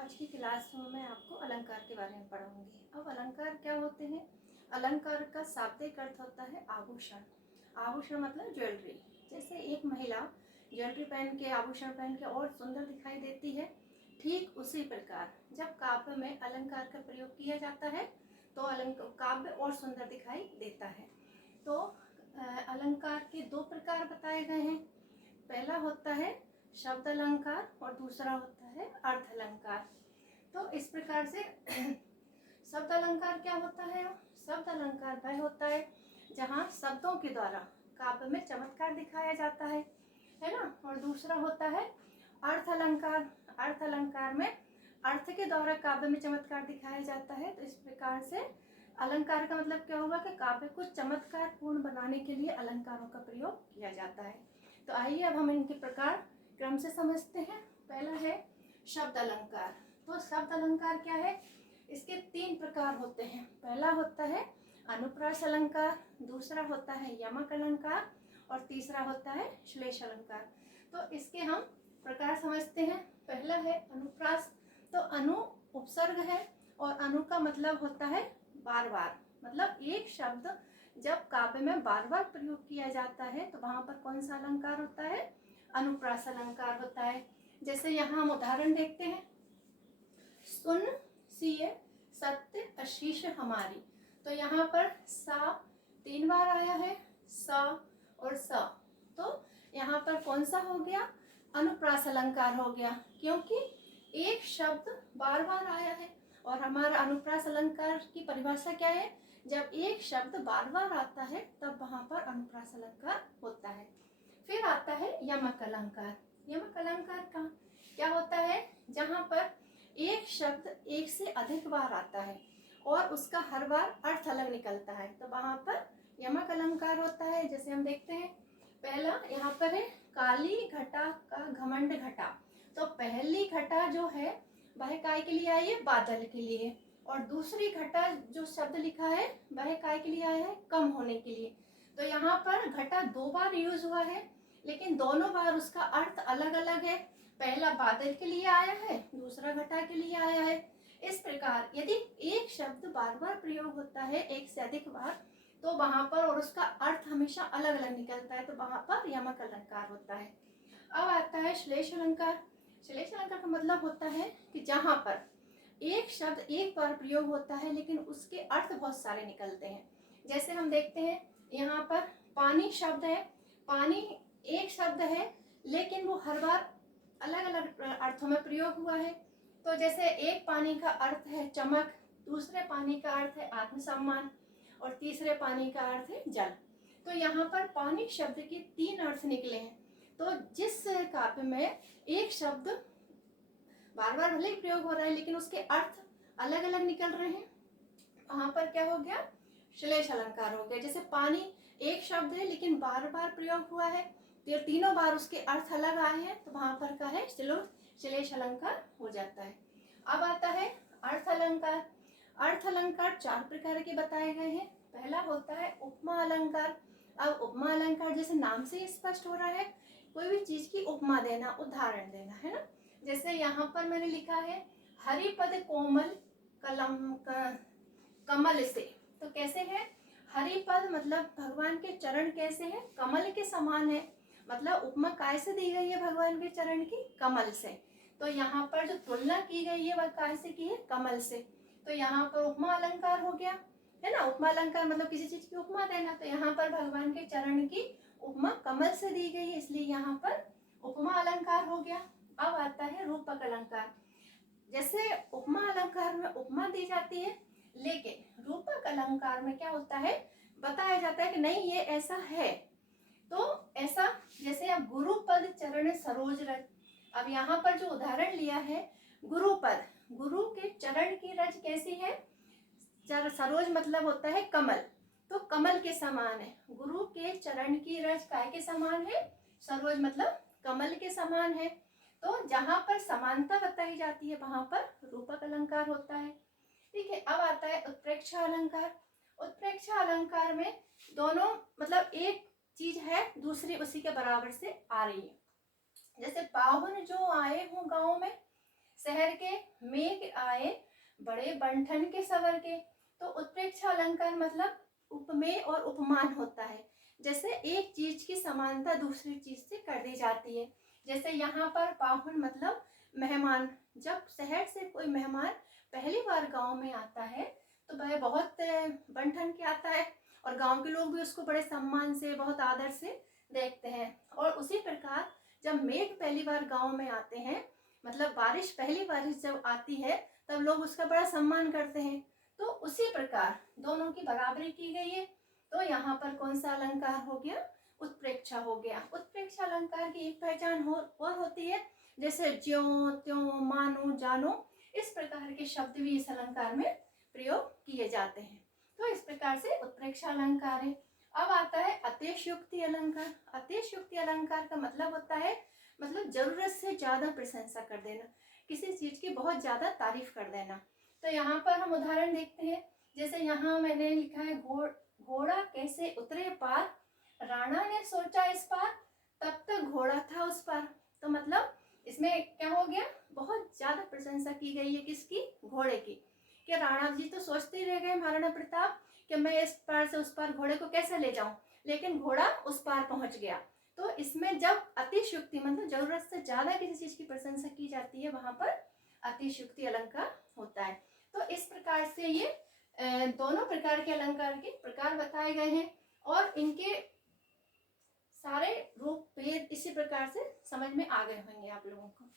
आज की क्लास में मैं आपको अलंकार के बारे में पढ़ाऊंगी। अब अलंकार क्या होते हैं? अलंकार का शाब्दिक अर्थ होता है आभूषण। आभूषण मतलब ज्वेलरी। जैसे एक महिला ज्वेलरी पहन के, आभूषण पहन के और सुंदर दिखाई देती है, ठीक उसी प्रकार जब काव्य में अलंकार का प्रयोग किया जाता है तो काव्य और सुंदर दिखाई देता है। तो अलंकार के दो प्रकार बताए गए हैं। पहला होता है शब्द अलंकार और दूसरा होता है अर्थ अलंकार। तो इस प्रकार से शब्द अलंकार क्या होता है? शब्द अलंकार वह होता है जहाँ शब्दों के द्वारा काव्य में चमत्कार दिखाया जाता है ना। और दूसरा होता है अर्थ अलंकार। अर्थ अलंकार में अर्थ के द्वारा काव्य में चमत्कार दिखाया जाता है। तो इस प्रकार से अलंकार का मतलब क्या होगा कि काव्य को चमत्कार पूर्ण बनाने के लिए अलंकारों का प्रयोग किया जाता है। तो आइए अब हम इनके प्रकार क्रम से समझते हैं। पहला है शब्द अलंकार। तो शब्द अलंकार क्या है? इसके तीन प्रकार होते हैं। पहला होता है अनुप्रास अलंकार, दूसरा होता है यमक अलंकार और तीसरा होता है श्लेष अलंकार। तो इसके हम प्रकार समझते हैं। पहला है अनुप्रास। तो अनु उपसर्ग है और अनु का मतलब होता है बार बार, मतलब एक शब्द जब काव्य में बार बार प्रयोग किया जाता है तो वहां पर कौन सा अलंकार होता है? अनुप्रास अलंकार होता है। जैसे यहाँ हम उदाहरण देखते हैं, सुन सिए सत्य आशीष हमारी। तो यहाँ पर सा 3 बार आया है, सा और सा। तो यहाँ पर कौन सा हो गया? अनुप्रास अलंकार हो गया, क्योंकि एक शब्द बार बार आया है। और हमारा अनुप्रास अलंकार की परिभाषा क्या है? जब एक शब्द बार बार आता है तब वहां पर अनुप्रास अलंकार होता है। फिर आता है यमक अलंकार। यमक अलंकार का क्या होता है? जहां पर एक शब्द एक से अधिक बार आता है और उसका हर बार अर्थ अलग निकलता है, तो वहां पर यमक अलंकार होता है। जैसे हम देखते हैं, पहला यहाँ पर है काली घटा का घमंड घटा। तो पहली घटा जो है वह काय के लिए आई है? बादल के लिए। और दूसरी घटा जो शब्द लिखा है वह काय के लिए आया है? कम होने के लिए। तो यहाँ पर घटा 2 बार यूज हुआ है, लेकिन दोनों बार उसका अर्थ अलग अलग है। पहला बादल के लिए आया है, दूसरा घटा के लिए आया है। इस प्रकार यदि एक शब्द बार बार प्रयोग होता है एक से अधिक बार, तो वहां पर और उसका अर्थ हमेशा अलग अलग निकलता है, तो वहां पर यमक अलंकार होता है। अब आता है श्लेष अलंकार। श्लेष अलंकार का मतलब होता है कि जहां पर एक शब्द एक बार प्रयोग होता है लेकिन उसके अर्थ बहुत सारे निकलते हैं। जैसे हम देखते हैं, यहाँ पर पानी शब्द है, पानी एक शब्द है लेकिन वो हर बार अलग अलग अर्थों में प्रयोग हुआ है। तो जैसे एक पानी का अर्थ है चमक, दूसरे पानी का अर्थ है आत्मसम्मान और तीसरे पानी का अर्थ है जल। तो यहाँ पर पानी शब्द के 3 अर्थ निकले हैं। तो जिस काव्य में एक शब्द बार बार भले ही प्रयोग हो रहा है लेकिन उसके अर्थ अलग अलग निकल रहे हैं, वहां पर क्या हो गया? श्लेष अलंकार हो गया। जैसे पानी एक शब्द है लेकिन बार बार प्रयोग हुआ है, तो तीनों बार उसके अर्थ अलग आए हैं, तो वहां पर क्या है? श्लेष अलंकार हो जाता है। अब आता है अर्थ अलंकार। अर्थ अलंकार 4 प्रकार के बताए गए हैं। पहला होता है उपमा अलंकार। अब उपमा अलंकार जैसे नाम से स्पष्ट हो रहा है, कोई भी चीज की उपमा देना, उदाहरण देना, है ना। जैसे यहाँ पर मैंने लिखा है हरिपद कोमल कमल से। तो कैसे है? हरिपद मतलब भगवान के चरण कैसे हैं? कमल के समान है। मतलब उपमा काय से दी गई है भगवान के चरण की? कमल से। तो यहाँ पर जो तुलना की गई है वह काय से की है? कमल से। तो यहाँ पर उपमा अलंकार हो गया, है ना। उपमा अलंकार मतलब किसी चीज की उपमा देना। तो यहाँ पर भगवान के चरण की उपमा कमल से दी गई है, इसलिए यहाँ पर उपमा अलंकार हो गया। अब आता है रूपक अलंकार। जैसे उपमा अलंकार में उपमा दी जाती है, लेकिन रूपक अलंकार में क्या होता है? बताया जाता है कि नहीं ये ऐसा है। तो ऐसा जैसे अब गुरुपद चरण सरोज रज। अब यहाँ पर जो उदाहरण लिया है गुरुपद, गुरु के चरण की रज कैसी है? सरोज मतलब होता है कमल, तो कमल के समान है। गुरु के चरण की रज काय के समान है? सरोज मतलब कमल के समान है। तो जहां पर समानता बताई जाती है वहां पर रूपक अलंकार होता है। ठीक है। अब आता है उत्प्रेक्षा अलंकार। उत्प्रेक्षा अलंकार में दोनों मतलब एक चीज है दूसरी उसी के बराबर से आ रही है। जैसे पाहुन जो आए हो गांव में, शहर के मेघ आए बड़े बंठन के सवर के। तो उत्प्रेक्षा अलंकार मतलब उपमेय और उपमान होता है। जैसे एक चीज की समानता दूसरी चीज से कर दी जाती है। जैसे यहाँ पर पाहुन मतलब मेहमान। जब शहर से कोई मेहमान पहली बार गांव में आता है तो वह बहुत बन के आता है और गांव के लोग भी उसको बड़े सम्मान से बहुत आदर से देखते हैं। और उसी प्रकार जब मेघ पहली बार गांव में आते हैं मतलब बारिश, पहली बारिश जब आती है तब लोग उसका बड़ा सम्मान करते हैं। तो उसी प्रकार दोनों की बराबरी की गई है। तो यहाँ पर कौन सा अलंकार हो गया? उत्प्रेक्षा हो गया। उत्प्रेक्षा अलंकार की एक पहचान और होती है, जैसे ज्यों त्यों मानो जानो, इस प्रकार के शब्द भी इस अलंकार में प्रयोग किए जाते हैं। तो इस प्रकार से उत्प्रेक्षा अलंकार है। अब आता है अतिशयोक्ति अलंकार। अतिशयोक्ति अलंकार का मतलब होता है मतलब जरूरत से ज्यादा प्रशंसा कर देना, किसी चीज की बहुत ज्यादा तारीफ कर देना। तो यहाँ पर हम उदाहरण देखते हैं, जैसे यहाँ मैंने लिखा है घोड़ा कैसे उतरे पार, राणा ने सोचा इस पार, तब तक घोड़ा था उस पार। तो मतलब इसमें क्या हो गया, बहुत ज्यादा प्रशंसा की गई है किसकी? घोड़े की। कि राणा जी तो सोचते ही रह गए महाराणा प्रताप कि मैं इस पार से उस पार घोड़े को कैसे ले जाऊं, लेकिन घोड़ा उस पार पहुंच गया। तो इसमें जब अतिशयोक्ति मतलब जरूरत से ज्यादा किसी चीज की प्रशंसा की जाती है वहां पर अतिशयोक्ति अलंकार होता है। तो इस प्रकार से ये दोनों प्रकार के अलंकार के प्रकार बताए गए हैं और इनके सारे रूप भेद इसी प्रकार से समझ में आ गए होंगे आप लोगों को।